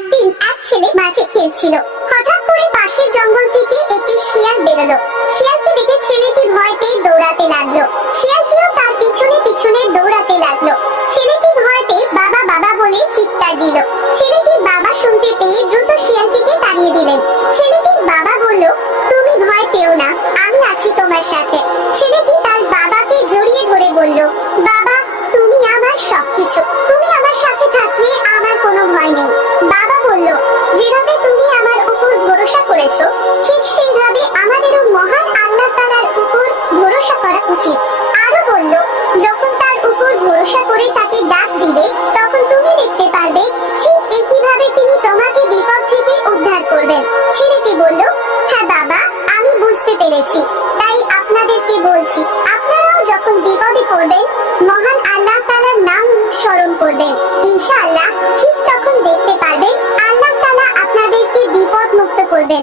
একদিন এক ছেলে মাঠে খেলছিল। হঠাৎ করে পাশের জঙ্গল থেকে একটি শিয়াল বেরোলো। শিয়ালকে দেখে ছেলেটি ভয় পেয়ে দৌড়াতে লাগলো। শিয়ালটিও তার পিছনে পিছনে দৌড়াতে লাগলো। ছেলেটি ভয় পেয়ে বাবা বাবা বলে চিৎকার দিল। ছেলে